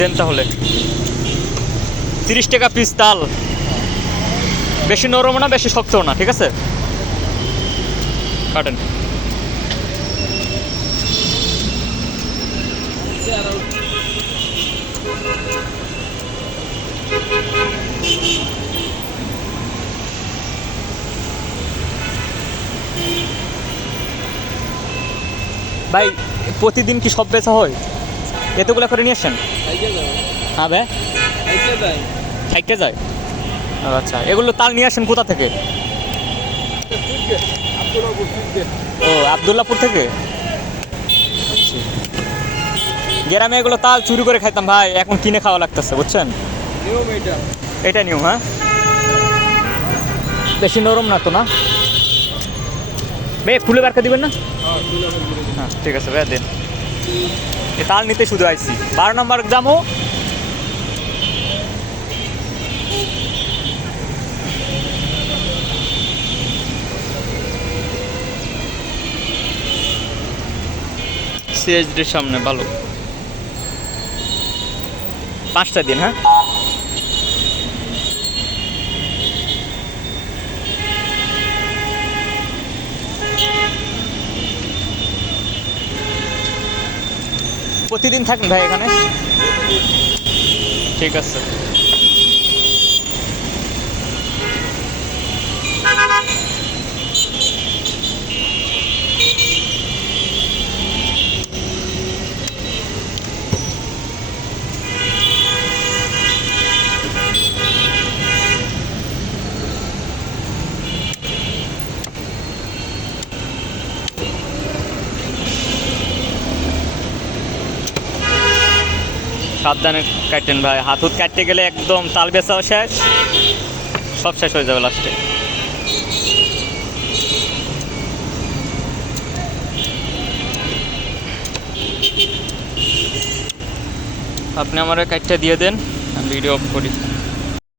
দেন তাহলে। তিরিশ টাকা পিস তাল। বেশি নরম না, বেশি শক্তও না, ঠিক আছে? কাটেন। ভাই, প্রতিদিন কি সব বেচা হয়? এতগুলো করে নিয়ে আসেন? হ্যাঁ ভাই। যায়? আচ্ছা এগুলো তাল নিয়ে আসেন কোথা থেকে? ও আবদুল্লাপুর থেকে। গ্রামে এগুলো তাল চুরি করে খাইতাম ভাই এখন কিনে খাওয়া লাগতেছে বুঝছেন? এটা নিয়ম হ্যাঁ? বেশি নরম না তো না? ভাই খুলে বারকা দিবেন না? হ্যাঁ ঠিক আছে ভাই দেন। তাল নিতে শুধু আইছি। বারো নম্বর দামও সিএইচডির সামনে ভালো। পাঁচটা দিন হ্যাঁ? প্রতিদিন থাকেন ভাই এখানে? ঠিক আছে। সাবধানে কাটেন ভাই। হাত হুত কাটতে গেলে একদম তাল বেচাও শেষ। সব শেষ হয়ে যাবে লাস্টে আপনি আমার কাটটা দিয়ে দেন ভিডিও করি।